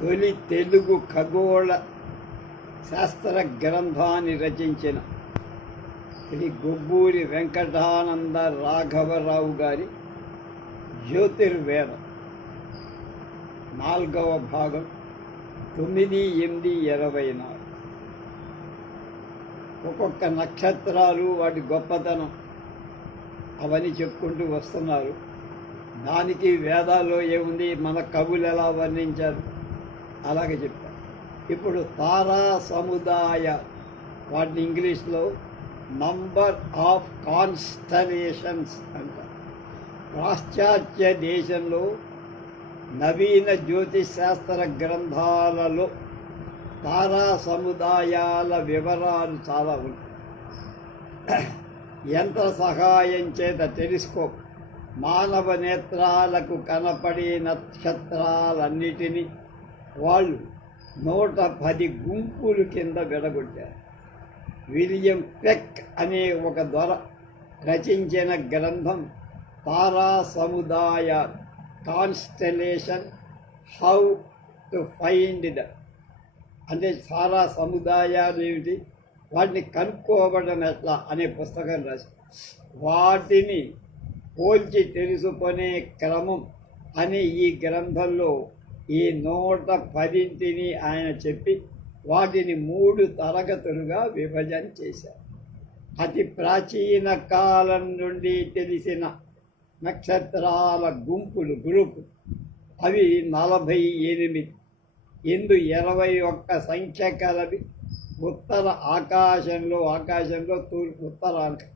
తొలి తెలుగు ఖగోళ శాస్త్ర గ్రంథాన్ని రచించిన శ్రీ గొబ్బూరి వెంకటానంద రాఘవరావు గారి జ్యోతిర్వేదం 4వ భాగం 9/8/24. ఒక్కొక్క నక్షత్రాలు వాటి గొప్పతనం అవన్నీ చెప్పుకుంటూ వస్తున్నారు. దానికి వేదాల్లో ఏముంది, మన కవులు ఎలా వర్ణించారు అలాగే చెప్పారు. ఇప్పుడు తారా సముదాయ, వాటిని ఇంగ్లీష్లో నంబర్ ఆఫ్ కాన్స్టలేషన్స్ అంటారు. పాశ్చాత్య దేశంలో నవీన జ్యోతిశాస్త్ర గ్రంథాలలో తారా సముదాయాల వివరాలు చాలా ఉంటాయి. యంత్ర సహాయం చేత టెలిస్కోప్ మానవ నేత్రాలకు కనపడే నక్షత్రాలన్నిటినీ వాళ్ళు 110 గుంపులు కింద విడగొట్టారు. విలియం పెక్ అనే ఒక దొర రచించిన గ్రంథం తారా సముదాయ, constellation, how to find the, అంటే తారా సముదాయాలు ఏమిటి, వాటిని కనుక్కోవడం ఎట్లా అనే పుస్తకం రాసి వాటిని పోల్చి తెలుసుకునే క్రమం అనే ఈ గ్రంథంలో ఈ 110ని ఆయన చెప్పి వాటిని 3 తరగతులుగా విభజన చేశారు. అతి ప్రాచీన కాలం నుండి తెలిసిన నక్షత్రాల గ్రూపు అవి 48. ఇందు 21 సంఖ్య కలవి. ఉత్తర ఆకాశంలో తూర్పు ఉత్తరానికి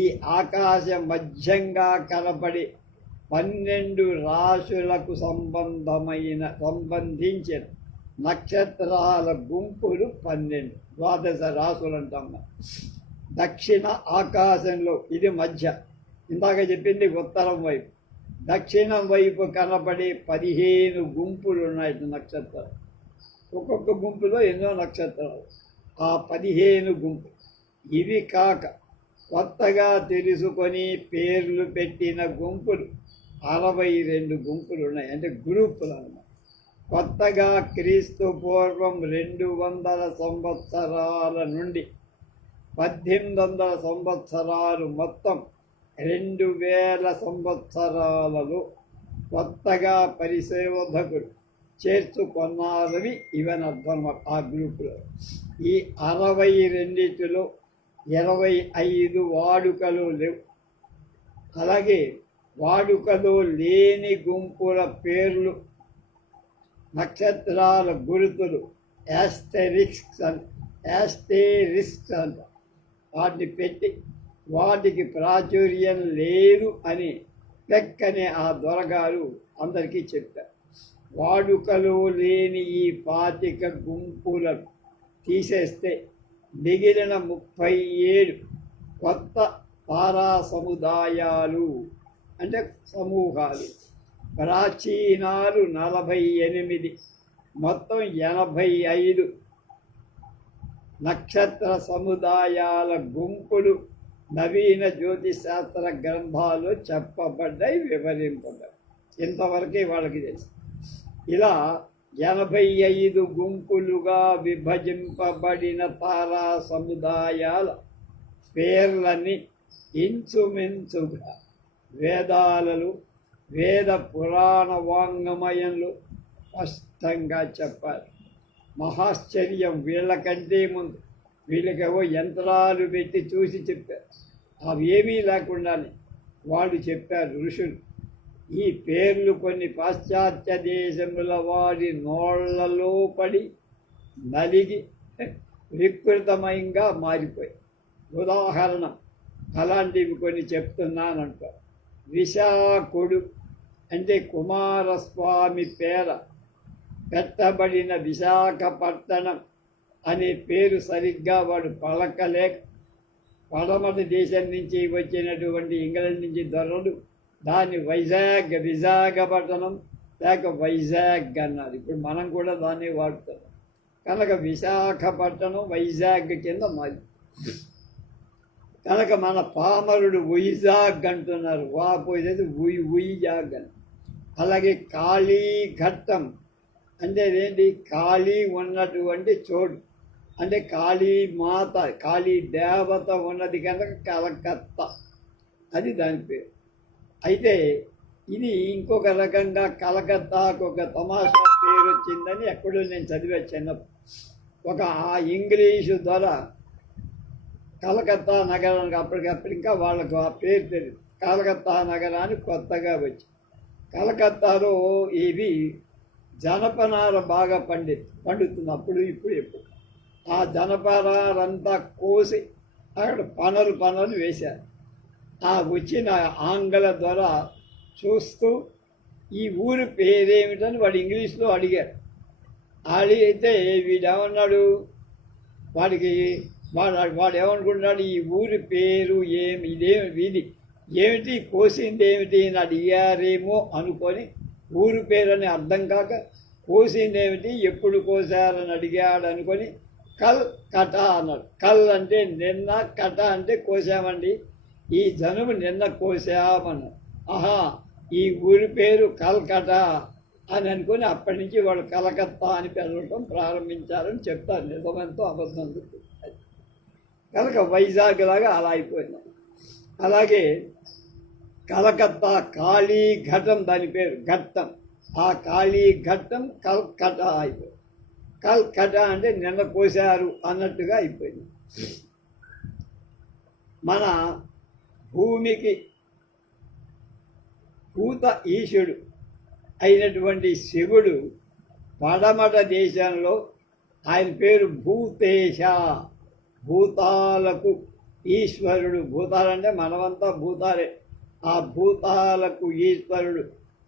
ఈ ఆకాశ మధ్యంగా కనపడి 12 రాశులకు సంబంధించిన నక్షత్రాల గుంపులు 12, 12 రాశులు అంటాం. దక్షిణ ఆకాశంలో ఇది మధ్య, ఇందాక చెప్పింది ఉత్తరం వైపు. దక్షిణం వైపు కనపడే 15 గుంపులు ఉన్నాయి నక్షత్రాలు. ఒక్కొక్క గుంపులో ఎన్నో నక్షత్రాలు. ఆ 15 గుంపులు ఇవి కాక కొత్తగా తెలుసుకొని పేర్లు పెట్టిన గుంపులు 62 గుంపులు ఉన్నాయి, అంటే గ్రూపులు అన్నమాట. కొత్తగా క్రీస్తు పూర్వం 200 సంవత్సరాల నుండి 1800 సంవత్సరాలు, మొత్తం 2000 సంవత్సరాలలో కొత్తగా పరిశోధకులు చేర్చుకున్నారని ఇవన్నీ అర్థం. ఆ గ్రూపులో ఈ 62లో 25 వాడుకలు లేవు. అలాగే వాడుకలో లేని గుంపుల పేర్లు, నక్షత్రాల గుర్తులు యాస్టెరిస్క్స్ అంట. వాటిని పెట్టి వాటికి ప్రాచుర్యం లేదు అని పెక్ అనే ఆ దొరగారు అందరికీ చెప్పారు. వాడుకలో లేని ఈ 25 గుంపులను తీసేస్తే మిగిలిన 37 కొత్త తారా సముదాయాలు, అంటే సమూహాలు. ప్రాచీనాలు 48, మొత్తం 85 నక్షత్ర సముదాయాల గుంపులు నవీన జ్యోతిశాస్త్ర గ్రంథాలు చెప్పబడ్డాయి, వివరింపబడ్డాయి. ఇంతవరకే వాళ్ళకి తెలుసు. ఇలా 85 గుంపులుగా విభజింపబడిన తారా సముదాయాల పేర్లని ఇంచుమించుగా వేదాలలో, వేద పురాణ వాంగ్మయంలో స్పష్టంగా చెప్పారు. మహాశ్చర్యం, వీళ్ళకంటే ముందు వీళ్ళకేవో యంత్రాలు పెట్టి చూసి చెప్పారు. అవి ఏమీ లేకుండానే వాళ్ళు చెప్పారు ఋషులు. ఈ పేర్లు కొన్ని పాశ్చాత్య దేశముల వారి నోళ్లలో పడి నలిగి వికృతమయంగా మారిపోయి. ఉదాహరణ అలాంటివి కొన్ని చెప్తున్నానంట. విశాఖుడు అంటే కుమారస్వామి పేర పెట్టబడిన విశాఖపట్టణం అనే పేరు సరిగ్గా వాడు పలకలేక పడమటి దేశం నుంచి వచ్చినటువంటి ఇంగ్లాండ్ నుంచి దొరలు దాన్ని విశాఖపట్టణం లేక వైజాగ్ అన్నారు. ఇప్పుడు మనం కూడా దాన్ని వాడుతున్నాం కనుక విశాఖపట్టణం వైజాగ్ కింద మారి. కనుక మన పామరుడు వైజాగ్ అంటున్నారు, పోయేది ఉయ్యాగ్ అని. అలాగే కాళీఘట్టం అంటే ఏంటి? ఖాళీ ఉన్నటువంటి చోటు, అంటే కాళీ మాత, కాళీ దేవత ఉన్నది కనుక కలకత్తా, అది దాని పేరు. అయితే ఇది ఇంకొక రకంగా కలకత్తాకు ఒక తమాషా పేరు వచ్చిందని ఎక్కడో నేను చదివా చిన్నప్పుడు. ఒక ఆ ఇంగ్లీషు ద్వారా కలకత్తా నగరానికి అప్పటికప్పుడు ఇంకా వాళ్ళకు ఆ పేరు తెలియదు. కలకత్తా నగరానికి కొత్తగా వచ్చి కలకత్తాలో ఇవి జనపనార బాగా పండుతుంది అప్పుడు ఇప్పుడు ఎప్పుడు. ఆ జనపనారంతా కోసి అక్కడ పనలు వేశారు. ఆ వచ్చిన ఆంగ్ల ద్వారా చూస్తూ ఈ ఊరి పేరేమిటని వాడు ఇంగ్లీష్లో అడిగాడు. అడిగితే వీడేమన్నాడు, వాడికి వాడు ఏమనుకుంటున్నాడు, ఈ ఊరి పేరు ఇది ఏమిటి, కోసింది ఏమిటి అని అడిగారేమో అనుకొని ఊరి పేరు అని అర్థం కాక కోసింది ఏమిటి, ఎప్పుడు కోసారని అడిగాడు అనుకొని కల్ కట అన్నాడు. కల్ అంటే నిన్న, కట అంటే కోసామండి, ఈ జనుము నిన్న కోసామన్నాడు. ఆహా, ఈ ఊరి పేరు కల్కటా అని అనుకుని అప్పటి నుంచి వాళ్ళు కలకత్తా అని పిలవటం ప్రారంభించారని చెప్తారు. నిజమంతో అబద్ధం కనుక వైజాగ్ లాగా అలా అయిపోయింది. అలాగే కలకత్తా కాళీఘట్టం దాని పేరు, ఘట్టం. ఆ కాళీఘట్టం కల్కటా అయిపోయింది. కల్కటా అంటే నిన్న కోసారు అన్నట్టుగా అయిపోయింది. మన భూమికి భూత ఈశుడు అయినటువంటి శివుడు పడమట దేశంలో, ఆయన పేరు భూతేశ, భూతాలకు ఈశ్వరుడు. భూతాలంటే మనమంతా భూతాలే. ఆ భూతాలకు ఈశ్వరుడు.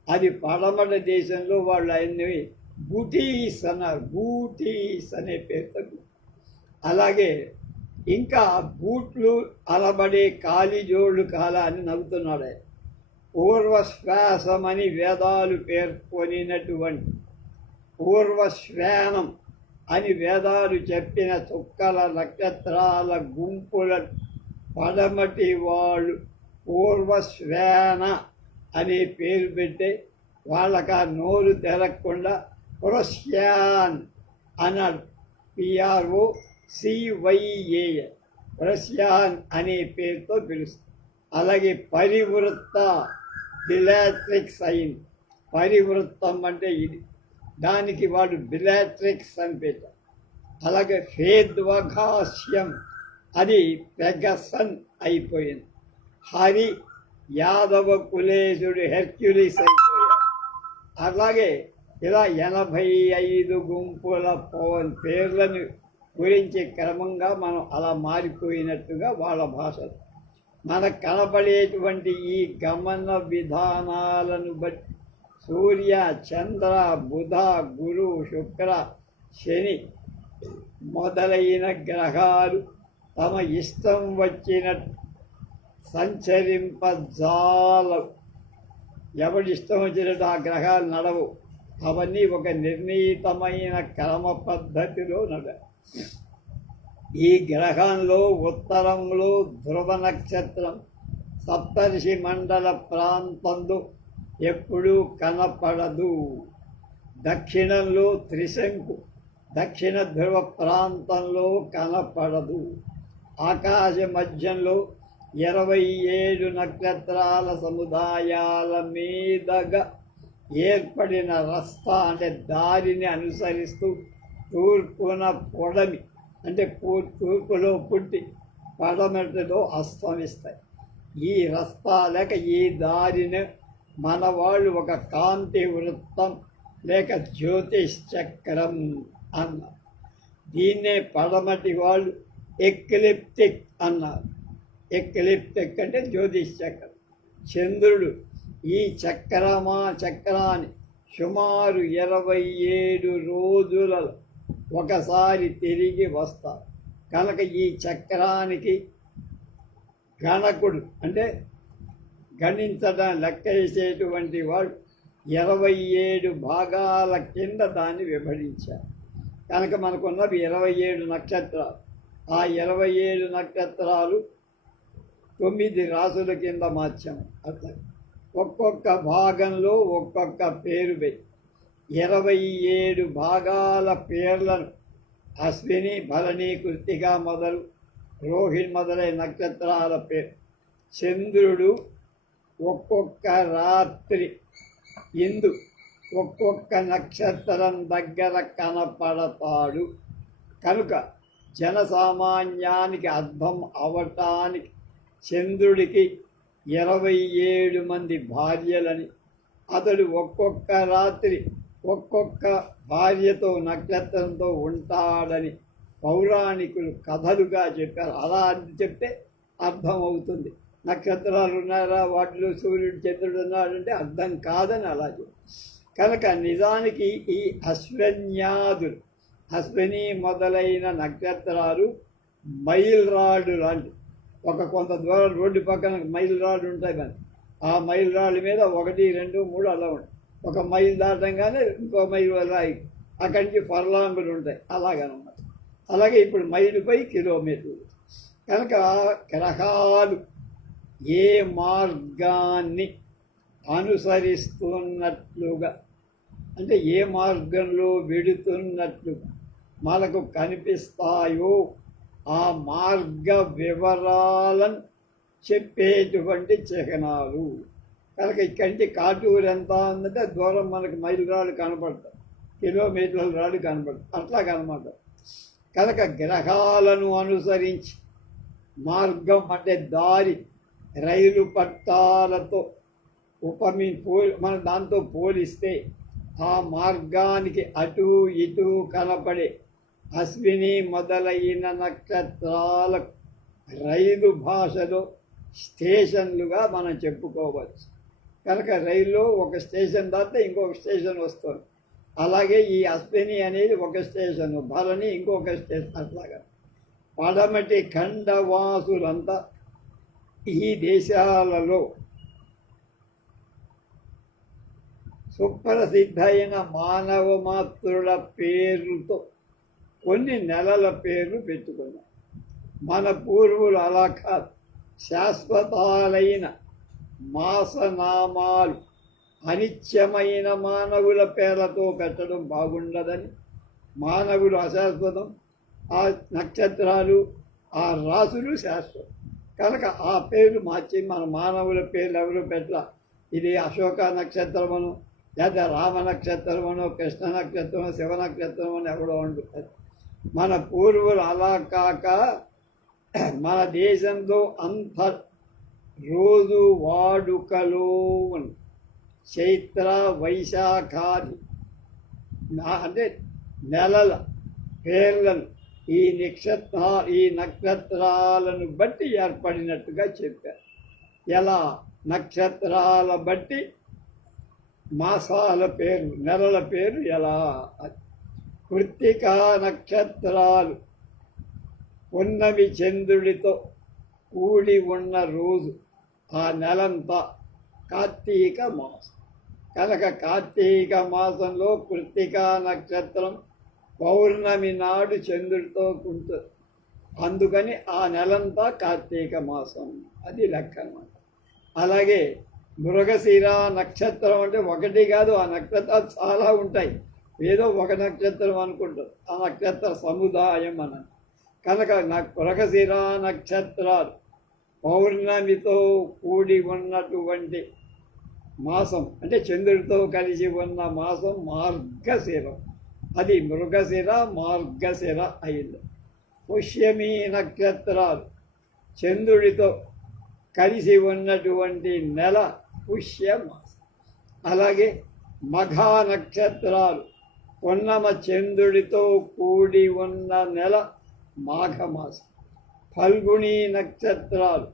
అది పడమట దేశంలో వాళ్ళు ఆయన్ని బూటీస్ అన్నారు. బూటీస్ అనే పేరుతో. అలాగే ఇంకా బూట్లు అలబడే కాలిజోళ్ళు కాల అని నవ్వుతున్నాడు ఆయన. పూర్వశ్వాసమని వేదాలు పేర్కొనినటువంటి, పూర్వశ్వానం అని వేదాలు చెప్పిన చుక్కల నక్షత్రాల గుంపుల పడమటి వాళ్ళు పూర్వశ్వాన అనే పేరు పెడితే వాళ్ళకి ఆ నోరు తెరగకుండా పురస్యాన్ అన్నాడు. PROCYA, పురస్యాన్ అనే పేరుతో పిలుస్తుంది. అలాగే పరివృత్త, బిలాట్రిక్స్ అయింది. పరివృత్తం అంటే ఇది, దానికి వాడు బిలాట్రిక్స్ అని పెట్టారు. అలాగే ఫేద్వఘాస్యం, అది పెగసన్ అయిపోయింది. హరి యాదవ కులేశుడు హెర్క్యులిస్ అయిపోయాడు. అలాగే ఇలా 85 గుంపుల పేర్లను గురించి క్రమంగా మనం అలా మారిపోయినట్టుగా వాళ్ళ భాషలు. మనకు కనపడేటువంటి ఈ గమన విధానాలను బట్టి సూర్య, చంద్ర, బుధ, గురు, శుక్ర, శని మొదలైన గ్రహాలు తమ ఇష్టం వచ్చినట్టు సంచరింపజాలవు. ఎవడిష్టం వచ్చినట్టు ఆ గ్రహాలు నడవు. అవన్నీ ఒక నిర్ణీతమైన క్రమ పద్ధతిలో నడవు. ఈ గ్రహంలో ఉత్తరంలో ధ్రువ నక్షత్రం సప్తర్షి మండల ప్రాంతంలో ఎప్పుడూ కనపడదు. దక్షిణంలో త్రిశంకు దక్షిణ ధ్రువ ప్రాంతంలో కనపడదు. ఆకాశ మధ్యంలో 27 నక్షత్రాల సముదాయాల మీదగా ఏర్పడిన రస్తా అంటే దారిని అనుసరిస్తూ తూర్పున పొడమి అంటే తూర్పులో పుట్టి పడమటిలో అస్తమిస్తాయి. ఈ రస్తా లేక ఈ దారిని మన వాళ్ళు ఒక కాంతి వృత్తం లేక జ్యోతిష్ చక్రం అన్నారు. దీన్నే పడమటి వాళ్ళు ఎక్లిప్టిక్ అన్నారు. ఎక్లిప్టిక్ అంటే జ్యోతిష్ చక్రం. చంద్రుడు ఈ చక్రాన్ని సుమారు 27 రోజులలో ఒకసారి తిరిగి వస్తారు. కనుక ఈ చక్రానికి గణకుడు అంటే గణించడం లెక్క వేసేటువంటి వాడు 27 భాగాల కింద దాన్ని విభజించారు. కనుక మనకున్నవి 27 నక్షత్రాలు. ఆ 27 నక్షత్రాలు 9 రాసుల కింద మార్చాము. అట్లా ఒక్కొక్క భాగంలో ఒక్కొక్క పేరు పెట్టి 27 భాగాల పేర్లను అశ్విని, భరణి, కృత్తిక మొదలు రోహిణి మొదలైన నక్షత్రాల పేరు. చంద్రుడు ఒక్కొక్క రాత్రి ఇందు ఒక్కొక్క నక్షత్రం దగ్గర కనపడతాడు కనుక జనసామాన్యానికి అర్థం అవటానికి చంద్రుడికి 27 మంది భార్యలని, అతడు ఒక్కొక్క రాత్రి ఒక్కొక్క భార్యతో నక్షత్రంతో ఉంటాడని పౌరాణికులు కథలుగా చెప్పారు. అలా చెప్తే అర్థమవుతుంది. నక్షత్రాలు ఉన్నారా, వాటిలో సూర్యుడు చంద్రుడు ఉన్నాడంటే అర్థం కాదని అలా చెప్పారు. కనుక నిజానికి ఈ అశ్వన్యాదులు, అశ్విని మొదలైన నక్షత్రాలు మైల్ రాళ్ళు లాంటి కొంత దూరం రోడ్డు పక్కన మైల్ రాళ్ళు ఉంటాయి. కానీ ఆ మైల్ రాళ్ళ మీద 1, 2, 3 అలా ఉంటాయి. ఒక మైల్ దాటంగానే ఇంకో మైల్ రాయి, అక్కడి నుంచి ఫర్లాంగులు ఉంటాయి. అలాగనమాట. అలాగే ఇప్పుడు మైలుపై కిలోమీటర్లు. కనుక గ్రహాలు ఏ మార్గాన్ని అనుసరిస్తున్నట్లుగా, అంటే ఏ మార్గంలో వెడుతున్నట్లుగా మనకు కనిపిస్తాయో ఆ మార్గ వివరాలను చెప్పేటువంటి చిహ్నాలు. కనుక ఇక్కడి నుంచి కాటూరు ఎంత ఉందంటే దూరం మనకు మైలు రాళ్ళు కనపడతాయి, కిలోమీటర్ల రాళ్ళు కనపడతాయి. అట్లాగనమాట. కనుక గ్రహాలను అనుసరించి మార్గం అంటే దారి, రైలు పట్టాలతో మనం దాంతో పోలిస్తే ఆ మార్గానికి అటు ఇటు కనపడే అశ్విని మొదలైన నక్షత్రాలకు రైలు భాషలో స్టేషన్లుగా మనం చెప్పుకోవచ్చు. కనుక రైల్లో ఒక స్టేషన్ దాటితే ఇంకొక స్టేషన్ వస్తుంది. అలాగే ఈ అశ్విని అనేది ఒక స్టేషను, భరణి ఇంకొక స్టేషన్. అట్లాగా పడమటి ఖండవాసులంతా ఈ దేశాలలో సుప్రసిద్ధమైన మానవ మాతృల పేర్లతో కొన్ని నెలల పేర్లు పెట్టుకున్నాం. మన పూర్వులు అలా కాదు, శాశ్వతాలైన మాసనామాలు అనిత్యమైన మానవుల పేర్లతో పెట్టడం బాగుండదని, మానవులు అశాశ్వతం, ఆ నక్షత్రాలు ఆ రాసులు శాశ్వతం. కనుక ఆ పేర్లు మార్చి మన మానవుల పేర్లు ఎవరు పెట్ట, ఇది అశోక నక్షత్రమను, లేదా రామ నక్షత్రమనో, కృష్ణ నక్షత్రమో, శివ నక్షత్రమని ఎవడో అంటారు. మన పూర్వులు అలా కాక మన దేశంలో అంత రోజు వాడుకలో చైత్ర వైశాఖాది అంటే నెలల పేర్లను ఈ నక్షత్రాలను బట్టి ఏర్పడినట్టుగా చెప్పారు. ఎలా నక్షత్రాల బట్టి మాసాల పేరు, నెలల పేరు ఎలా. కృత్తికా నక్షత్రాలు పున్నమి చంద్రుడితో కూడి ఉన్న రోజు ఆ నెలంతా కార్తీక మాసం. కనుక కార్తీక మాసంలో కృత్తికా నక్షత్రం పౌర్ణమి నాడు చంద్రుడితో ఉంటుంది. అందుకని ఆ నెలంతా కార్తీక మాసం. అది లెక్క అన్నమాట. అలాగే మృగశిర నక్షత్రం అంటే ఒకటి కాదు, ఆ నక్షత్రాలు చాలా ఉంటాయి. ఏదో ఒక నక్షత్రం అనుకుంటారు, ఆ నక్షత్ర సముదాయం అన్నది. కనుక మృగశిర నక్షత్రాలు పౌర్ణమితో కూడి ఉన్నటువంటి మాసం, అంటే చంద్రుడితో కలిసి ఉన్న మాసం మార్గశిరం. అది మృగశిర మార్గశిర అయింది. పుష్యమి నక్షత్రాలు చంద్రుడితో కలిసి ఉన్నటువంటి నెల పుష్యమాసం. అలాగే మఘా నక్షత్రాలు పున్నమ చంద్రుడితో కూడి ఉన్న నెల మాఘమాసం. ఫల్గుణి నక్షత్రాలు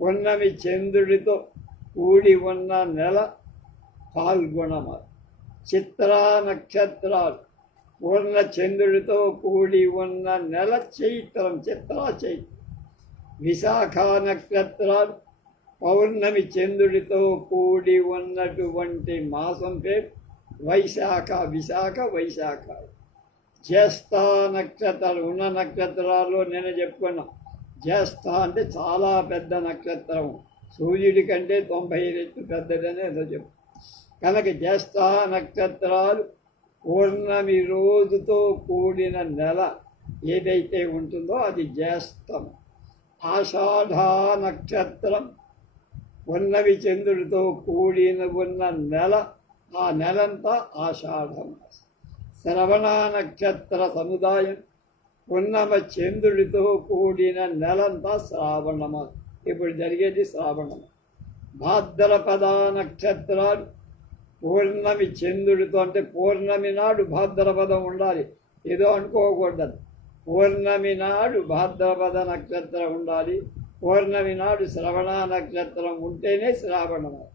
పున్నమి చంద్రుడితో కూడి ఉన్న నెల ఫాల్గుణమాసం. చిత్రా నక్షత్రాలు పూర్ణ చంద్రుడితో కూడి ఉన్న నెల చైత్రం, చిత్రా చైత్రం. విశాఖ నక్షత్రాలు పౌర్ణమి చంద్రుడితో కూడి ఉన్నటువంటి మాసం పేరు వైశాఖ, విశాఖ వైశాఖ. జ్యేష్ఠ నక్షత్రాలు ఉన్న నక్షత్రాల్లో నేను చెప్పుకున్నాం. జ్యేష్ఠ అంటే చాలా పెద్ద నక్షత్రం, సూర్యుడి కంటే 90 రెట్లు పెద్దదనే ఏదో చెప్పు. కనుక జ్యేష్ఠ నక్షత్రాలు పౌర్ణమి రోజుతో కూడిన నెల ఏదైతే ఉంటుందో అది జ్యేష్టం. ఆషాఢ నక్షత్రం ఉన్నవి చంద్రుడితో కూడిన ఉన్న నెల, ఆ నెలంతా ఆషాఢం. శ్రవణ నక్షత్ర సముదాయం ఉన్నమ చంద్రుడితో కూడిన నెలంతా శ్రావణమాసం. ఇప్పుడు జరిగేది శ్రావణమాసం. భాద్రపద నక్షత్రాలు పౌర్ణమి చంద్రుడితో, అంటే పౌర్ణమి నాడు భాద్రపదం ఉండాలి, ఏదో అనుకోకూడదు. పౌర్ణమి నాడు భాద్రపద నక్షత్రం ఉండాలి. పౌర్ణమి నాడు శ్రవణ నక్షత్రం ఉంటేనే శ్రావణమాసం.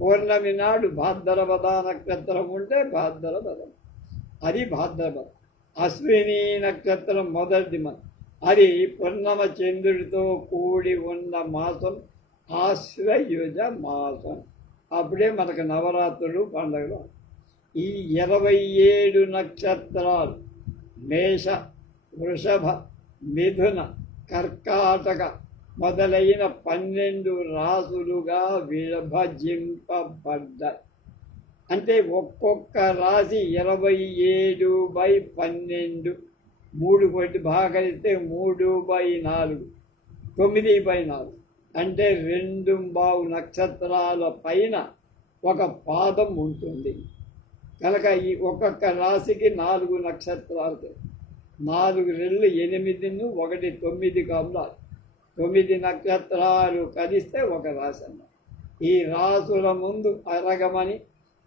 పౌర్ణమి నాడు భాద్రపద నక్షత్రం ఉంటే భాద్రపదం, అది భాద్రపదం. అశ్విని నక్షత్రం మొదటి అది పూర్ణమ చంద్రుడితో కూడి ఉన్న మాసం ఆశ్వయుజ మాసం. అప్పుడే మనకు నవరాత్రులు పండుగలు. ఈ 27 నక్షత్రాలు మేష, వృషభ, మిథున, కర్కాటక మొదలైన 12 రాసులుగా విభజింపబడ్డాయి. అంటే ఒక్కొక్క రాశి 27/12, 3 కొట్టి భాగలిస్తే 3/4, 9/4, అంటే 2 నక్షత్రాల పైన ఒక పాదం ఉంటుంది. కనుక ఈ ఒక్కొక్క రాశికి 4 నక్షత్రాలు, 4 రెళ్ళు 8, 1 9 కావాలి. 9 నక్షత్రాలు కలిస్తే ఒక రాశి అన్నమాట. ఈ రాసుల ముందు అరగమని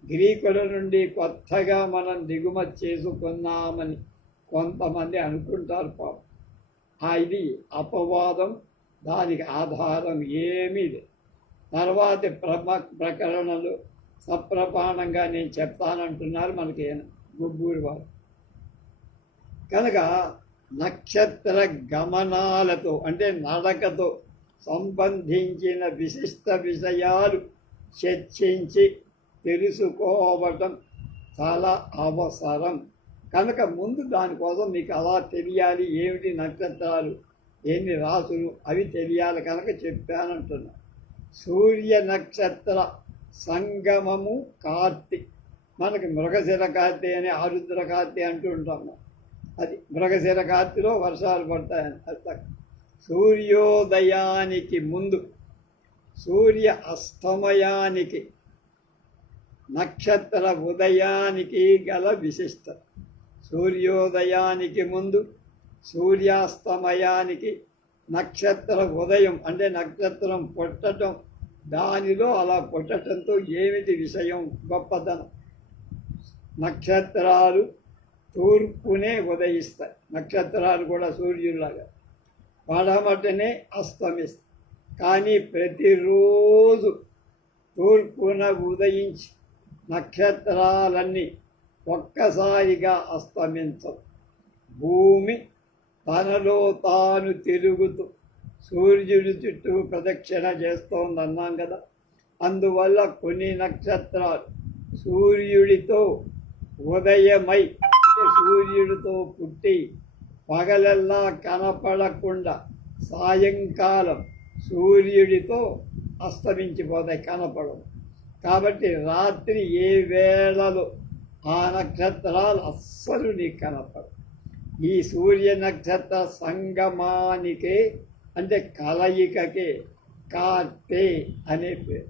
గ్రీకుల నుండి కొత్తగా మనం దిగుమతి చేసుకున్నామని కొంతమంది అనుకుంటారు. పాపం ఇది అపవాదం, దానికి ఆధారం ఏమీ లేదు. తర్వాతి ప్రకరణలు సప్రపాణంగా నేను చెప్తానంటున్నారు మనకి గుబ్బూరు వారు. కనుక నక్షత్ర గమనాలతో, అంటే నడకతో సంబంధించిన విశిష్ట విషయాలు చర్చించి తెలుసుకోవటం చాలా అవసరం. కనుక ముందు దానికోసం మీకు అలా తెలియాలి, ఏమిటి నక్షత్రాలు, ఎన్ని రాసులు, అవి తెలియాలి కనుక చెప్పానంటున్నా. సూర్య నక్షత్ర సంగమము కార్తీ. మనకి మృగశిర కార్తీ అని ఆరుద్ర కార్తీ అంటూ ఉంటాము. అది మృగశిర కార్తీలో వర్షాలు పడతాయని అర్థం. సూర్యోదయానికి ముందు, సూర్య అస్తమయానికి, నక్షత్ర ఉదయానికి గల విశిష్టత. సూర్యోదయానికి ముందు, సూర్యాస్తమయానికి, నక్షత్ర ఉదయం అంటే నక్షత్రం పుట్టడం, దానిలో అలా పుట్టడంతో ఏమిటి విషయం, గొప్పతనం. నక్షత్రాలు తూర్పునే ఉదయిస్తాయి. నక్షత్రాలు కూడా సూర్యులాగా పడమటనే అస్తమిస్తాయి. కానీ ప్రతిరోజు తూర్పున ఉదయించి నక్షత్రాలన్నీ ఒక్కసారిగా అస్తమించవు. భూమి తనలో తాను తిరుగుతూ సూర్యుడి చుట్టూ ప్రదక్షిణ చేస్తోందన్నాం కదా. అందువల్ల కొన్ని నక్షత్రాలు సూర్యుడితో ఉదయమై, సూర్యుడితో పుట్టి పగలల్లా కనపడకుండా సాయంకాలం సూర్యుడితో అస్తమించిపోతాయి, కనపడవు. కాబట్టి రాత్రి ఏ వేళలో ఆ నక్షత్రాలు అస్సలు నీకు కనపడవు. ఈ సూర్య నక్షత్ర సంగమానికే, అంటే కలయికకే కార్తే అనే పేరు.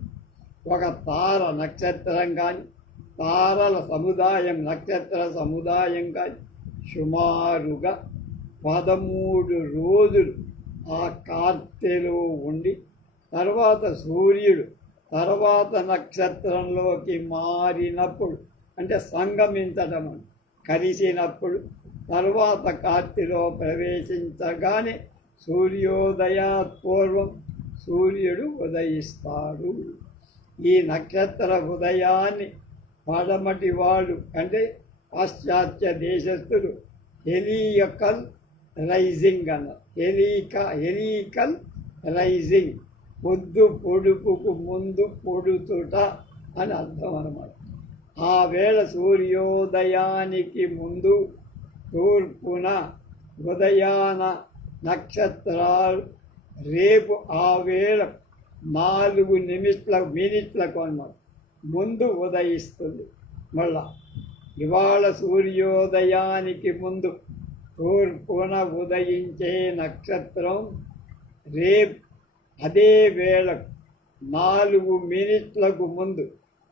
ఒక తార నక్షత్రం కానీ, తారల సముదాయం, నక్షత్ర సముదాయం కానీ సుమారుగా 13 రోజులు ఆ కార్తెలో ఉండి, తర్వాత సూర్యుడు తర్వాత నక్షత్రంలోకి మారినప్పుడు, అంటే సంగమించడం, కలిసినప్పుడు, తర్వాత కార్తెలో ప్రవేశించగానే సూర్యోదయాత్పూర్వం సూర్యుడు ఉదయిస్తాడు. ఈ నక్షత్ర ఉదయాన్ని పడమటి వాళ్ళు, అంటే పాశ్చాత్య దేశస్థులు హెలికల్ రైజింగ్ అన్నారు. హెలికల్ రైజింగ్, పొద్దు పొడుపుకు ముందు పొడుతుట అని అర్థం అన్నమాట. ఆ వేళ సూర్యోదయానికి ముందు తూర్పున ఉదయాన నక్షత్రాలు రేపు ఆ వేళ 4 మినిట్లకు అన్నమాట ముందు ఉదయిస్తుంది. మళ్ళా ఇవాళ సూర్యోదయానికి ముందు తూర్పున ఉదయించే నక్షత్రం రేపు అదే వేళకు 4 మినిట్లకు ముందు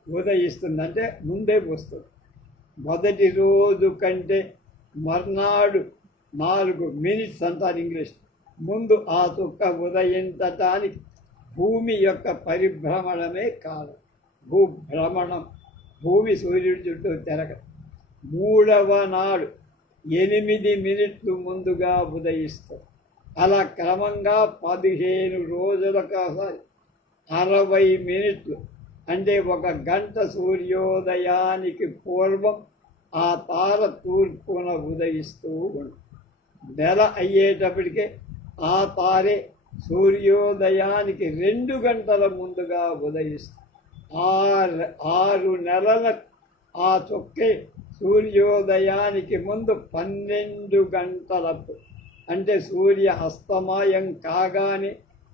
ఉదయిస్తుంది, అంటే ముందే వస్తుంది. మొదటి రోజు కంటే మర్నాడు 4 మినిట్స్ అంటారు ఇంగ్లీష్ ముందు ఆ చుక్క ఉదయించటానికి భూమి యొక్క పరిభ్రమణమే కాలం. భూభ్రమణం, భూమి సూర్యుడి చుట్టూ తిరగదు. 3వ నాడు 8 మినిట్లు ముందుగా ఉదయిస్తుంది. అలా క్రమంగా 15 రోజులకోసారి 60 మినిట్లు, అంటే 1 గంట సూర్యోదయానికి పూర్వం ఆ తార తూర్పున ఉదయిస్తూ ఉంటుంది. నెల అయ్యేటప్పటికే ఆ తారే సూర్యోదయానికి 2 గంటల ముందుగా ఉదయిస్తుంది. 6 నెలలకు ఆ చుక్కే సూర్యోదయానికి ముందు 12 గంటలకు, అంటే సూర్య అస్తమయం కాగానే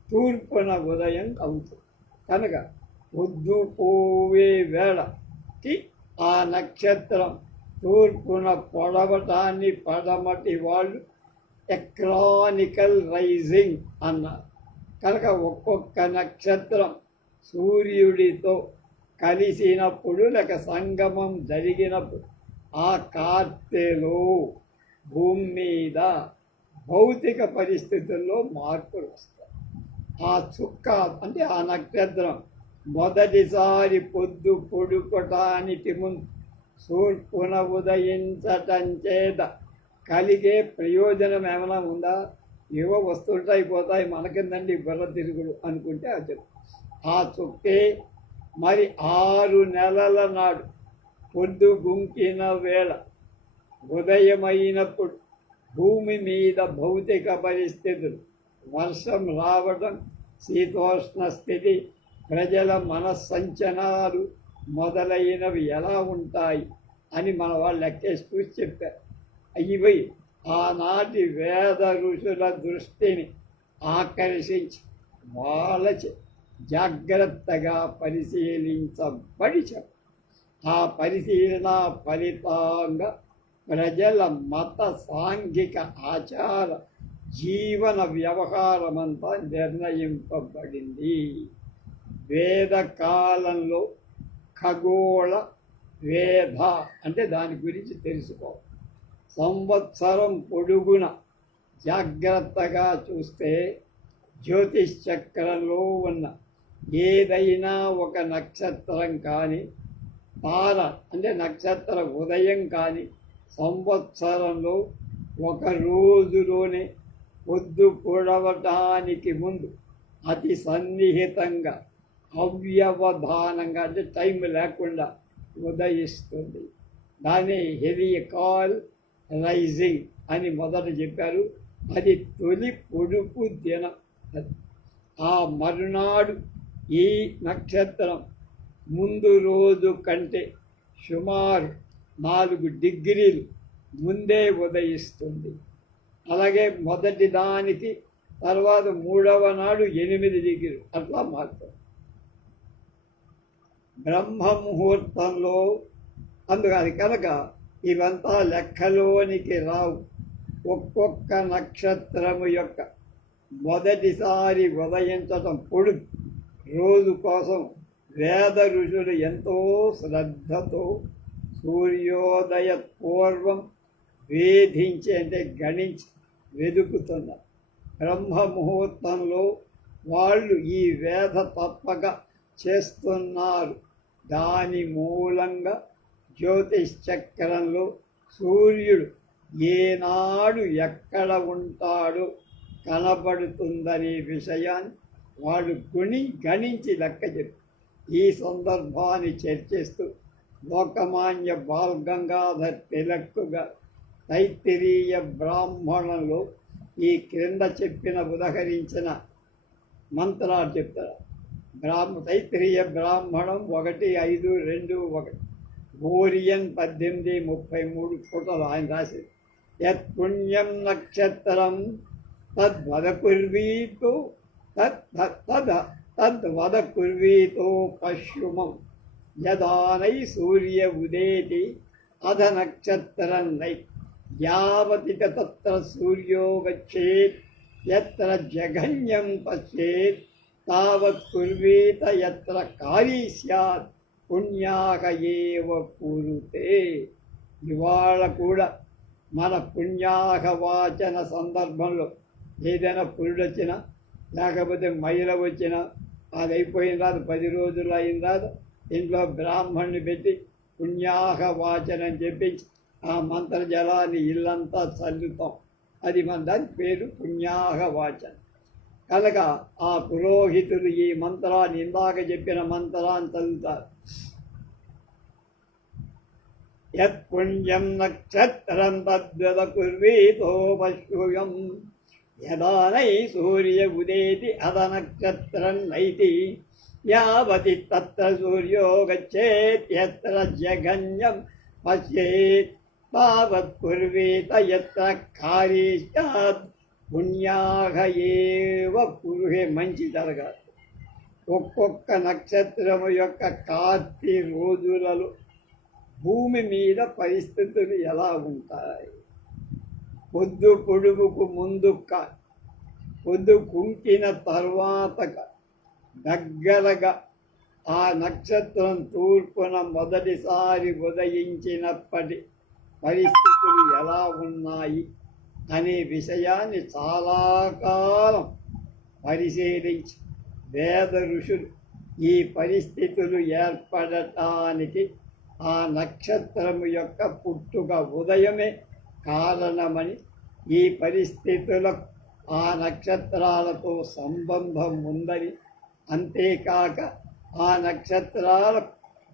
తూర్పున ఉదయం అవుతుంది. కనుక పొద్దు పోవే వేళకి ఆ నక్షత్రం తూర్పున పొడవటాన్ని పడమటి వాళ్ళు ఎక్రానికల్ రైజింగ్ అన్నారు. కనుక ఒక్కొక్క నక్షత్రం సూర్యుడితో కలిసినప్పుడు లేక సంగమం జరిగినప్పుడు ఆ కార్తెలో భూమి మీద భౌతిక పరిస్థితుల్లో మార్పులు వస్తాయి. ఆ చుక్క అంటే ఆ నక్షత్రం మొదటిసారి పొద్దు పొడుపటానికి ముందు తూర్పున ఉదయించటం చేత కలిగే ప్రయోజనం ఏమైనా ఉందా? ఏవో వస్తుంటాయి పోతాయి, మనకిందండి బుర్ర తిరుగుడు అనుకుంటే అది ఆ చుక్కే మరి 6 నెలల నాడు పొద్దు గుంకిన వేళ ఉదయమైనప్పుడు భూమి మీద భౌతిక పరిస్థితులు, వర్షం రావడం, శీతోష్ణ స్థితి, ప్రజల మనస్సంచనాలు మొదలైనవి ఎలా ఉంటాయి అని మన వాళ్ళు లెక్కేసి చూసి చెప్పారు. ఇవి ఆనాటి వేద ఋషుల దృష్టిని ఆకర్షించి వాళ్ళచే జాగ్రత్తగా పరిశీలించబడి ఆ పరిశీలన ఫలితంగా ప్రజల మత సాంఘిక ఆచార జీవన వ్యవహారమంతా నిర్ణయింపబడింది. వేదకాలంలో ఖగోళ వేద అంటే దాని గురించి తెలుసుకోవాలి. సంవత్సరం పొడుగున జాగ్రత్తగా చూస్తే జ్యోతిష్ చక్రంలో ఉన్న ఏదైనా ఒక నక్షత్రం కానీ, తార అంటే నక్షత్ర ఉదయం కానీ సంవత్సరంలో ఒక రోజులోనే పొద్దు పొడవటానికి ముందు అతి సన్నిహితంగా అవ్యవధానంగా అంటే టైం లేకుండా ఉదయిస్తుంది. దాన్ని హెలికాల్ రైజింగ్ అని మొదట చెప్పారు. అది తొలి పొడుపు దినం. ఆ మరునాడు ఈ నక్షత్రం ముందు రోజు కంటే సుమారు 4 డిగ్రీలు ముందే ఉదయిస్తుంది. అలాగే మొదటి దానికి తర్వాత 3వ నాడు 8 డిగ్రీలు అట్లా మారుతుంది. బ్రహ్మ ముహూర్తంలో అందుకని కనుక ఇవంతా లెక్కలోనికి రావు. ఒక్కొక్క నక్షత్రము యొక్క మొదటిసారి ఉదయించటం పొడుగు రోజు కోసం వేద ఋషులు ఎంతో శ్రద్ధతో సూర్యోదయ పూర్వం వేధించి అంటే గణించి వెతుకుతున్నారు. బ్రహ్మ ముహూర్తంలో వాళ్ళు ఈ వేద తప్పక చేస్తున్నారు. దాని మూలంగా జ్యోతిష్ చక్రంలో సూర్యుడు ఏనాడు ఎక్కడ ఉంటాడో కనబడుతుందనే విషయాన్ని వాళ్ళు గణించి లెక్క చెప్పి ఈ సందర్భాన్ని చర్చిస్తూ లోకమాన్య బాల్ గంగాధర్ తిలక్గా తైత్తిరీయ బ్రాహ్మణంలో ఈ క్రింద చెప్పిన ఉదహరించిన మంత్రాలు చెప్తారు. తైత్తిరీయ బ్రాహ్మణం 1:5:2:1 ఓరియన్ 18:33 ఫోటోలు ఆయన రాసేది. యత్ పుణ్యం నక్షత్రం తద్వదకుర్వీతో తద్వదకుర్వీతో పశ్యుమం యదానై సూర్య ఉదేతి అధ నక్షత్రం నై యావతిక తత్ర సూర్యో గచ్చేత్ యత్ర జఘన్యం పశ్యేత్ తావత్ కుర్వీత యత్ర కాళీ స్యాత్ పుణ్యాక ఏవ కురుతే. ఇవాళ కూడా మన పుణ్యాహ వాచన సందర్భంలో ఏదైనా పురుడు వచ్చినా లేకపోతే మహిళ వచ్చినా అది అయిపోయిన రాదు, 10 రోజులు అయిన రాదు, ఇంట్లో బ్రాహ్మణ్ణి పెట్టి పుణ్యాహ వాచన అని చెప్పించి ఆ మంత్ర జలాన్ని ఇల్లంతా చల్లుతాం. అది మన దాని పేరు పుణ్యాహ వాచన. కనుక ఆ పురోహితులు ఈ మంత్రాన్ని ఇందాక చెప్పిన మంత్రాన్ని చదువుతారు. యత్పుణ్యం నక్షత్రం తద్వద కుర్వీతో పశ్యూయం యదానై సూర్య ఉదేతి అద నక్షత్రం నైతి యావతి తత్ర సూర్యో గచ్చేత్ యత్ర జఘన్యం పశ్యేత్ తావత్ కుర్వీత యత్ర కాళీ స్యాత్ పుణ్యాహ ఏవ కురుహే. మంచి జరగాలి. ఒక్కొక్క నక్షత్రము యొక్క కార్తీ రోజులలో భూమి మీద పరిస్థితులు ఎలా ఉంటాయి? పొద్దు పొడుగుకు ముందు పొద్దు కుంకిన తర్వాత దగ్గరగా ఆ నక్షత్రం తూర్పున మొదటిసారి ఉదయించినప్పటి పరిస్థితులు ఎలా ఉన్నాయి అనే విషయాన్ని చాలా కాలం పరిశీలించి వేద ఋషులు ఈ పరిస్థితులు ఏర్పడటానికి ఆ నక్షత్రము యొక్క పుట్టుక ఉదయమే కారణమని, ఈ పరిస్థితులకు ఆ నక్షత్రాలతో సంబంధం ఉందని, అంతేకాక ఆ నక్షత్రాలకు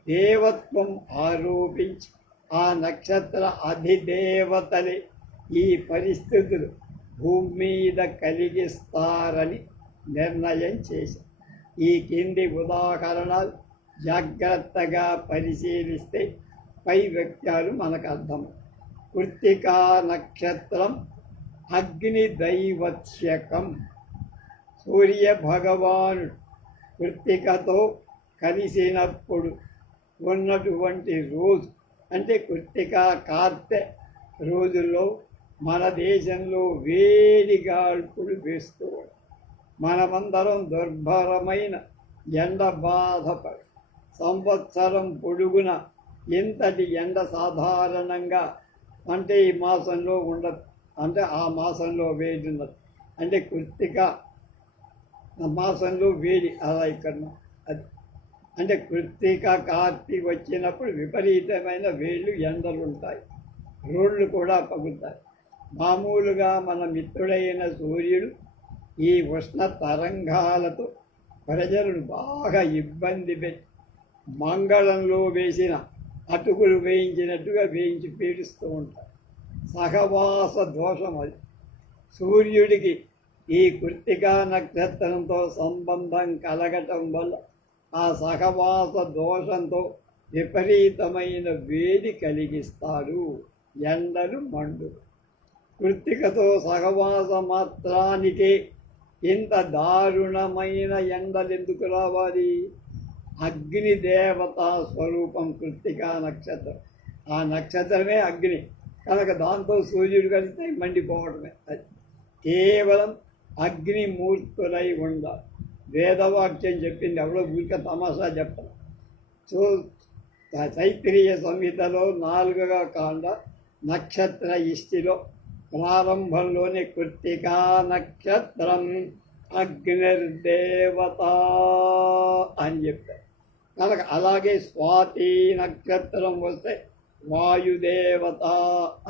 దేవత్వం ఆరోపించి ఆ నక్షత్ర అధిదేవతలే ఈ పరిస్థితులు భూమి మీద కలిగిస్తారని నిర్ణయం చేశారు. ఈ కింది ఉదాహరణలు జాగ్రత్తగా పరిశీలిస్తే పై వాక్యాలు మనకు అర్థం. కృత్తికా నక్షత్రం అగ్నిదైవత్యకం. సూర్య భగవానుడు కృత్తికతో కలిసినప్పుడు ఉన్నటువంటి రోజు అంటే కృత్తికా కార్తె రోజుల్లో మన దేశంలో వేడిగాల్పులు వేస్తూ మనమందరం దుర్భరమైన ఎండ బాధపడి సంవత్సరం పొడుగున ఇంతటి ఎండ సాధారణంగా అంటే ఈ మాసంలో ఉండదు, అంటే ఆ మాసంలో వేడి ఉండదు. అంటే కృత్తిక మాసంలో వేడి అలా ఇక్కడ అది అంటే కృత్తిక కార్తీ వచ్చినప్పుడు విపరీతమైన వేళ్ళు ఎండలు ఉంటాయి, రోడ్లు కూడా పగులుతాయి. మామూలుగా మన మిత్రుడైన సూర్యుడు ఈ ఉష్ణ తరంగాలతో ప్రజలను బాగా ఇబ్బంది పెట్టి మంగళంలో వేసిన అటుకులు వేయించినట్టుగా వేయించి పీడిస్తూ ఉంటారు. సహవాస దోషం అది. సూర్యుడికి ఈ కృత్తికా నక్షత్రంతో సంబంధం కలగటం వల్ల ఆ సహవాస దోషంతో విపరీతమైన వేడి కలిగిస్తాడు, ఎండలు మండు. కృత్తికతో సహవాస మాత్రానికే ఇంత దారుణమైన ఎండలు ఎందుకు రావాలి? అగ్నిదేవతా స్వరూపం కృత్తికా నక్షత్రం. ఆ నక్షత్రమే అగ్ని కనుక దాంతో సూర్యుడు కలిస్తే మండిపోవడమే. అది కేవలం అగ్నిమూర్తులై ఉండాలి. వేదవాక్యం చెప్పింది, ఎవరో ఊరికే తమాషా చెప్పాలి. సో తైత్రీయ సంహితలో 4వ కాండ నక్షత్ర ఇష్టిలో ప్రారంభంలోనే కృత్తికా నక్షత్రం అగ్నిర్దేవత అని చెప్పారు. కనుక అలాగే స్వాతి నక్షత్రం వస్తే వాయుదేవత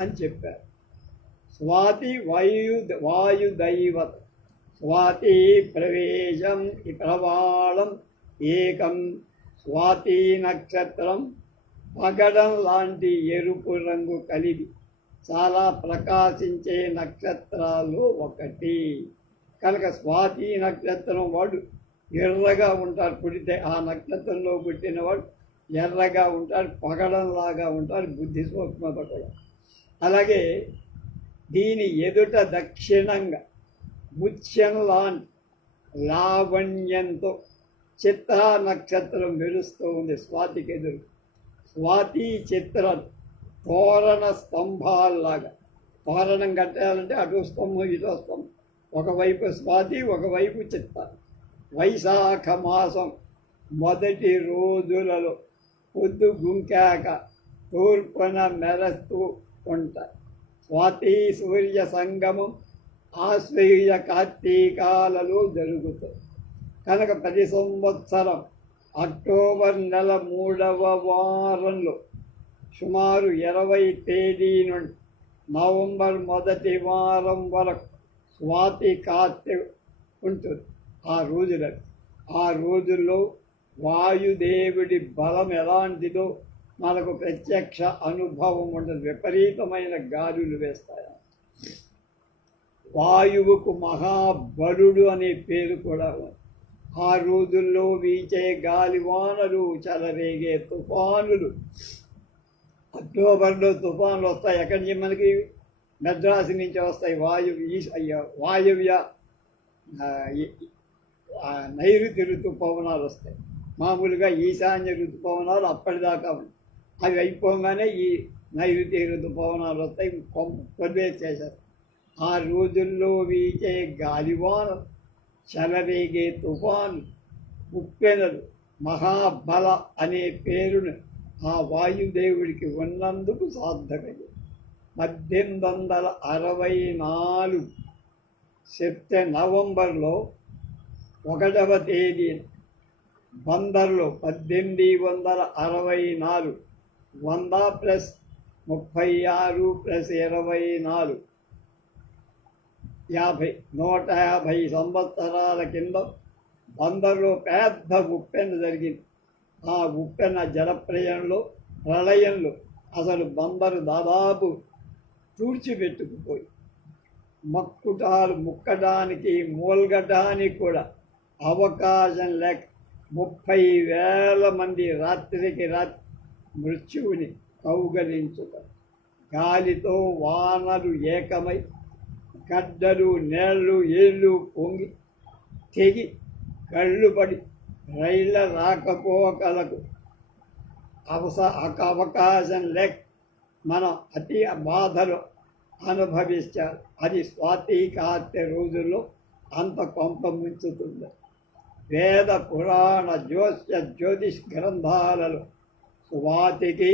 అని చెప్పారు. స్వాతి వాయుదైవత. స్వాతి ప్రవేశం ప్రవాళం ఏకం. స్వాతి నక్షత్రం పగడం లాంటి ఎరుపు రంగు కలిగి చాలా ప్రకాశించే నక్షత్రాలు ఒకటి. కనుక స్వాతి నక్షత్రం వాడు ఎర్రగా ఉంటారు. పుడితే ఆ నక్షత్రంలో పుట్టిన వాడు ఎర్రగా ఉంటాడు, పగడంలాగా ఉంటాడు, బుద్ధి సూక్ష్మత కూడా. అలాగే దీని ఎదుట దక్షిణంగా ముత్యం లాంటి లావణ్యంతో చిత్రా నక్షత్రం మెరుస్తూ ఉంది స్వాతికి ఎదురు. స్వాతి చిత్రాలు తోరణ స్తంభాల్లాగా. తోరణం కట్టాలంటే అటు స్తంభం ఇటు స్తంభం, ఒకవైపు స్వాతి ఒకవైపు చిత్త. వైశాఖ మాసం మొదటి రోజులలో పొద్దు గుంకాక తూర్పున మెరుస్తూ ఉంటాయి. స్వాతి సూర్య సంగమం ఆశ్వయుజ కార్తీకాలలో జరుగుతుంది కనుక ప్రతి సంవత్సరం అక్టోబర్ నెల 3వ వారంలో సుమారు 20 తేదీ నుండి నవంబర్ మొదటి వారం వరకు స్వాతి కార్తె ఉంటుంది. ఆ రోజుల్లో వాయుదేవుడి బలం ఎలాంటిదో మనకు ప్రత్యక్ష అనుభవం ఉండదు. విపరీతమైన గాలులు వేస్తాయి. వాయువుకు మహాబలుడు అనే పేరు కూడా ఉంది. ఆ రోజుల్లో వీచే గాలివానలు, చెలరేగే తుఫానులు. అక్టోబర్లో తుఫాన్లు వస్తాయి. ఎక్కడి నుంచి మనకి? మెడ్రాస్ నుంచి వస్తాయి. వాయువ్య నైరుతి ఋతుపవనాలు వస్తాయి. మామూలుగా ఈశాన్య ఋతుపవనాలు అప్పటిదాకా ఉన్నాయి. అవి అయిపోగానే ఈ నైరుతి ఋతుపవనాలు వస్తాయి. కొద్దిసేసారు. ఆ రోజుల్లో వీచే గాలివాన, చెలరేగే తుఫాను, ఉప్పెనలు, మహాబల అనే పేరును ఆ వాయుదేవుడికి ఉన్నందుకు సార్థకం. 1864 నవంబర్లో 1వ తేదీ బందర్లో 1864 100 + 36 + 24 150 సంవత్సరాల కింద బందర్లో పెద్ద ఉప్పెన జరిగింది. ఆ ఉప్పెన ప్రళయంలో అసలు బందరు దాదాపు తుడిచిపెట్టుకుపోయి ముక్కడానికి మూలగడానికి కూడా అవకాశం లేక 30,000 మంది రాత్రికి రాత్రి మృత్యువుని కౌగలించుతారు. గాలితో వానలు ఏకమై గడ్డలు, నేళ్ళు, ఏళ్ళు పొంగి తెగి కళ్ళు పడి రైళ్ళ రాకపోకలకు అవకాశం లేక మనం అతి బాధలు అనుభవించారు. అది స్వాతి కార్తె రోజుల్లో అంత కొంప ముంచుతుంది. వేద పురాణ జ్యోతిష్ గ్రంథాలలో స్వాతికి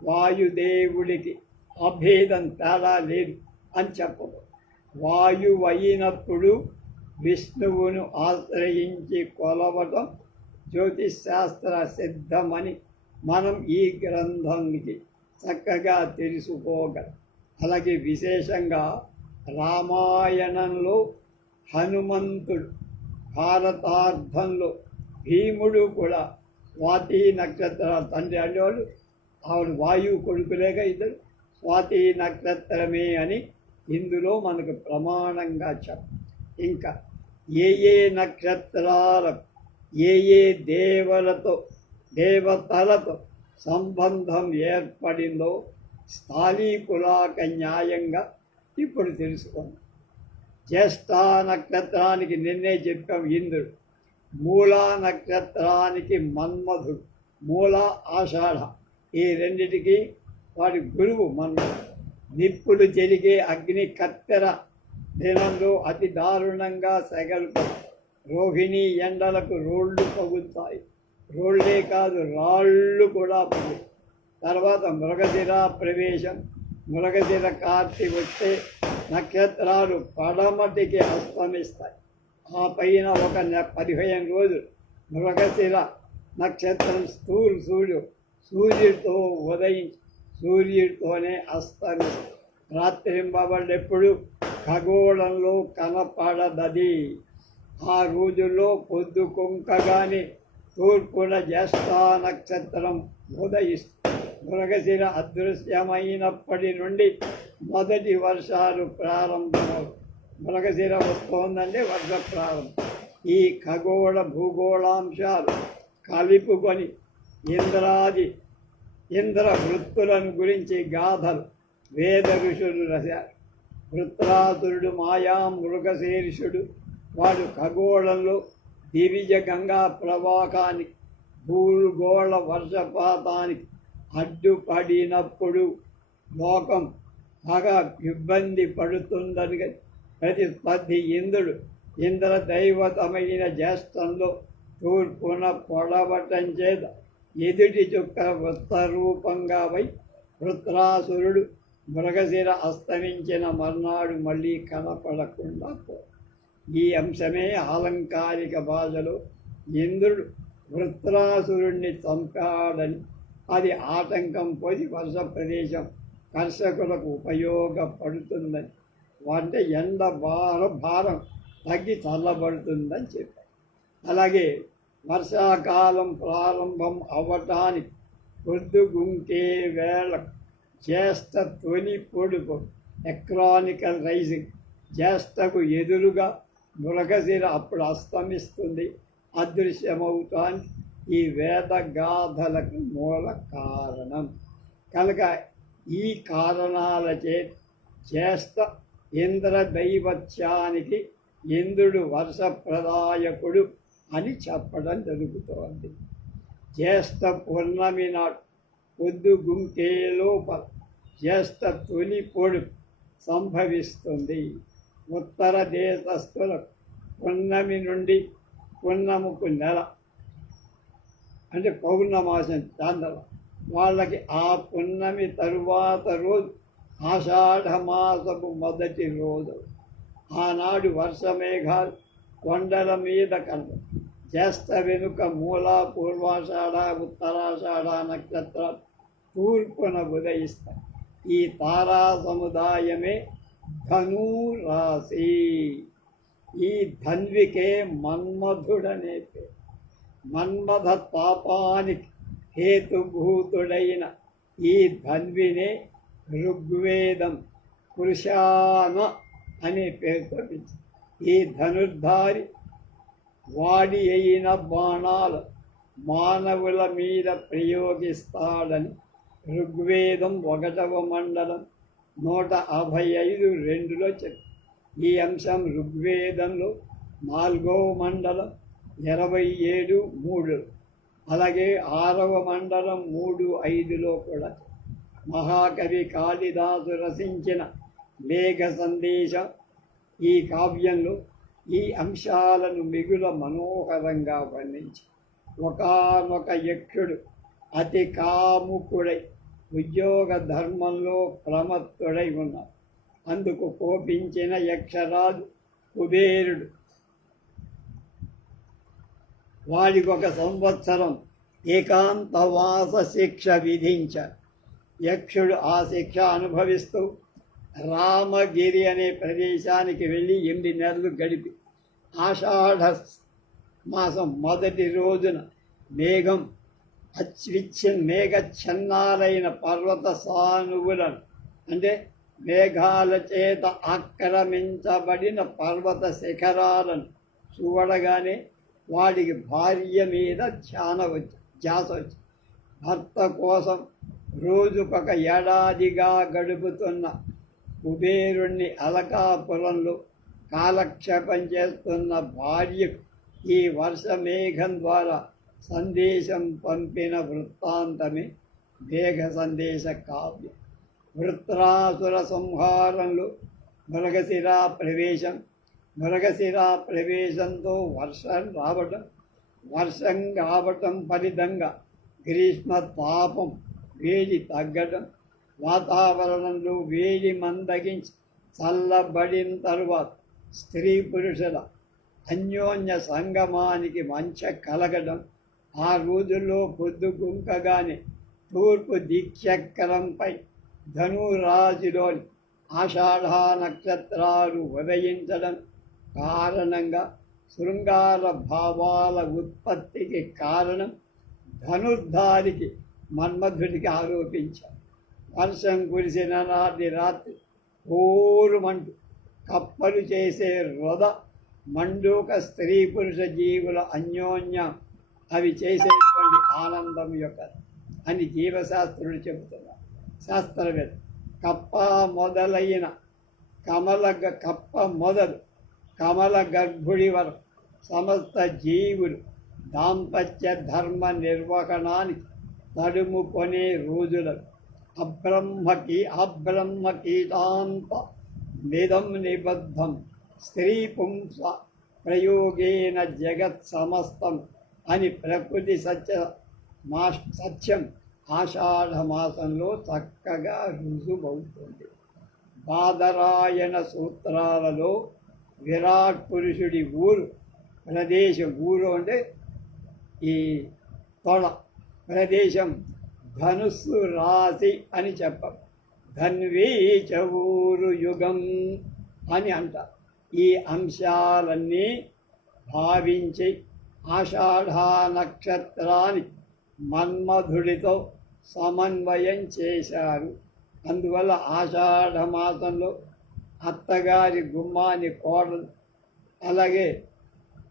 వాయుదేవుడికి అభేదం తేడా లేదు అని చెప్పదు. వాయువు అయినప్పుడు విష్ణువును ఆశ్రయించి కొలవటం జ్యోతిష్ శాస్త్ర సిద్ధమని మనం ఈ గ్రంథానికి చక్కగా తెలుసుకోగలం. అలాగే విశేషంగా రామాయణంలో హనుమంతుడు, భారతార్థంలో భీముడు కూడా స్వాతి నక్షత్ర తండ్రి అనేవాళ్ళు. ఆవిడ వాయువు కొడుకులేగా ఇద్దరు. స్వాతి నక్షత్రమే అని ఇందులో మనకు ప్రమాణంగా ఇంకా ఏ నక్షత్రాలకు ఏ దేవతలతో సంబంధం ఏర్పడిందో స్థాళీకులాక న్యాయంగా ఇప్పుడు తెలుసుకోండి. జ్యేష్ఠ నక్షత్రానికి నిన్నే చెప్పాం ఇంద్రుడు, మూలా నక్షత్రానికి మన్మధుడు, మూల ఆషాఢ ఈ రెండిటికి వాడి గురువు మన్మధుడు. నిప్పులు చెరిగే అగ్ని కత్తెర దినంలో అతి దారుణంగా సెగలుతాయి. రోహిణి ఎండలకు రోళ్ళు పగులుతాయి. రోళ్ళే కాదు రాళ్ళు కూడా పగులు. తర్వాత మృగశిర ప్రవేశం. మృగశిర కార్తె వస్తే నక్షత్రాలు పడమటికి అస్తమిస్తాయి. ఆ పైన ఒక 15 రోజులు మృగశిర నక్షత్రం సూర్యుడితో ఉదయించి సూర్యుడితోనే అస్తమిస్తాయి. రాత్రింబవళ్ళెప్పుడు ఖగోళంలో కనపడదది. ఆ రోజుల్లో పొద్దు కుంకగానే తూర్పున జ్యేష్ఠ నక్షత్రం ఉదయిస్తుంది. మృగశిర అదృశ్యమైనప్పటి నుండి మొదటి వర్షాలు ప్రారంభమవుతాయి. మృగశిర వస్తోందంటే వర్ష ప్రారంభం. ఈ ఖగోళ భూగోళాంశాలు కలుపుకొని ఇంద్ర వృత్తులను గురించి గాథలు వేద ఋషులు రాశారు. వృత్రాసురుడు మాయా మృగశీర్షుడు. వాడు ఖగోళంలో దివిజ గంగా ప్రవాహానికి భూగోళ వర్షపాతానికి అడ్డుపడినప్పుడు లోకం బాగా ఇబ్బంది పడుతుందని ప్రతిస్పర్ధి ఇంద్రుడు ఇంద్రదైవతమైన జ్యేష్ఠంలో తూర్పున పొడవటం చేత ఎదుటి చుక్క వృత్తరూపంగా వై వృత్రాసురుడు మృగశిర అస్తమించిన మర్నాడు మళ్ళీ కనపడకుండా ఈ అంశమే ఆలంకారిక భాషలో ఇంద్రుడు వృత్రాసురుణ్ణి చంపాడని, అది ఆటంకం పోయి వర్ష ప్రదేశం కర్షకులకు ఉపయోగపడుతుందని, అంటే ఎండ భారం తగ్గి చల్లబడుతుందని చెప్పారు. అలాగే వర్షాకాలం ప్రారంభం అవ్వటానికి పొద్దుగుంకే వేళ జ్యేష్ఠ తొలి పొడుపు ఎక్రానికల్ రైజింగ్, జ్యేష్ఠకు ఎదురుగా మృగశిర అప్పుడు అస్తమిస్తుంది, అదృశ్యమవుతానికి ఈ వేదగాథలకు మూల కారణం. కనుక ఈ కారణాలచే జ్యేష్ఠ ఇంద్రదైవత్యానికి ఇంద్రుడు వర్షప్రదాయకుడు అని చెప్పడం జరుగుతోంది. జ్యేష్ఠ పూర్ణమి నాడు పొద్దుగుంకే లోపల జ్యేష్ఠ తొలి పొడుపు సంభవిస్తుంది. ఉత్తర దేశస్థులకు పున్నమి నుండి పున్నముకు నెల అంటే పౌర్ణమాసం చాంద్ర, వాళ్ళకి ఆ పున్నమి తరువాత రోజు ఆషాఢమాసపు మొదటి రోజు. ఆనాడు వర్షమేఘాలు కొండల మీద కనప, జ్యేష్ఠ వెనుక మూలా పూర్వాషాఢ ఉత్తరాషాఢ నక్షత్రాలు తూర్పున ఉదయిస్తాయి. ఈ తారా సముదాయమే ధనురాశి. ఈ ధన్వికే మన్మధుడనే పేరు. మన్మథ తాపానికి హేతుభూతుడైన ఈ ధన్వినే ఋగ్వేదం కృషాన అనే పేరుతో పిలిచింది. ఈ ధనుర్ధారి వాడి అయిన బాణాలు మానవుల మీద ప్రయోగిస్తాడని ఋగ్వేదం 1వ మండలం 155:2లో చెప్పి, ఈ అంశం ఋగ్వేదంలో 4వ మండలం 27:3, అలాగే 6వ మండలం 3:5లో కూడా. మహాకవి కాళిదాసు రచించిన మేఘ సందేశం ఈ కావ్యంలో ఈ అంశాలను మిగుల మనోహరంగా వర్ణించి, ఒకానొక యక్షుడు అతి కాముకుడై ఉద్యోగ ధర్మంలో ప్రమత్తుడై ఉన్నాడు. అందుకు కోపించిన యక్షరాజు కుబేరుడు వాడికి 1 సంవత్సరం ఏకాంతవాస శిక్ష విధించాడు. యక్షుడు ఆ శిక్ష అనుభవిస్తూ రామగిరి అనే ప్రదేశానికి వెళ్ళి 8 నెలలు గడిపి ఆషాఢ మాసం మొదటి రోజున మేఘఛన్నాలైన పర్వత సానువులను, అంటే మేఘాల చేత ఆక్రమించబడిన పర్వత శిఖరాలను చూడగానే వాడికి భార్య మీద ధ్యాస వచ్చి, భర్త కోసం రోజుకొక ఏడాదిగా గడుపుతున్న కుబేరుణ్ణి అలకాపురంలో కాలక్షేపం చేస్తున్న భార్యకు ఈ వర్షమేఘం ద్వారా సందేశం పంపిన వృత్తాంతమే మేఘ సందేశ కావ్యం. వృత్రాసుర సంహారంలో మృగశిర ప్రవేశంతో వర్షం రావటం ఫలితంగా గ్రీష్మ తాపం వేడి తగ్గడం, వాతావరణంలో వేడి మందగించి చల్లబడిన తరువాత స్త్రీ పురుషుల అన్యోన్య సంగమానికి మంచ కలగడం, ఆ రోజుల్లో పొద్దుగుంకగానే తూర్పు దిక్చక్రంపై ధనురాశిలోని ఆషాఢ నక్షత్రాలు ఉదయించడం కారణంగా శృంగార భావాల ఉత్పత్తికి కారణం ధనుర్ధారికి మన్మధుడికి ఆరోపించారు. వర్షం కురిసిన నాటి రాత్రి ఓరుమంటూ కప్పలు చేసే రొద మండూక స్త్రీ పురుష జీవుల అన్యోన్యం అవి చేసేటువంటి ఆనందం యొక్క అని జీవశాస్త్రుడు చెబుతున్నారు. శాస్త్రవేత్త కప్ప మొదలు కమల గర్భుడి వరకు సమస్త జీవులు దాంపత్య ధర్మ నిర్వహణానికి తడుముకొనే రోజులకు అబ్రహ్మకీటాంత మిదం నిబద్ధం స్త్రీ పుంస ప్రయోగేన జగత్ సమస్తం అని ప్రకృతి సత్యం ఆషాఢ మాసంలో చక్కగా రుజువవుతుంది. బాదరాయణ సూత్రాలలో విరాట్ పురుషుడి ప్రదేశం అంటే ఈ తొడ ప్రదేశం ధనుస్సు రాశి అని చెప్పరు. ధన్వీ చ ఊరు యుగం అని అంటారు. ఈ అంశాలన్నీ భావించి ఆషాఢ నక్షత్రాన్ని మన్మధుడితో సమన్వయం చేశారు. అందువల్ల ఆషాఢ మాసంలో అత్తగారి గుమ్మాన్ని కోడలు, అలాగే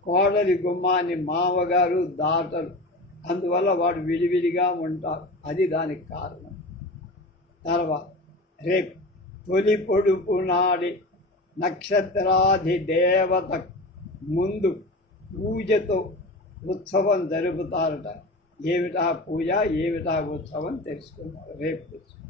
కోడలి గుమ్మాన్ని మామగారు దాటరు. అందువల్ల వాడు విడివిడిగా ఉంటారు. అది దానికి కారణం. తర్వాత రేపు తొలి పొడుపు నాడి నక్షత్రాధి దేవత ముందు పూజతో ఉత్సవం జరుపుతారట. ఏమిటా పూజ, ఏమిటా ఉత్సవం తెలుసుకున్నారు రేపు తెలుసుకున్నారు.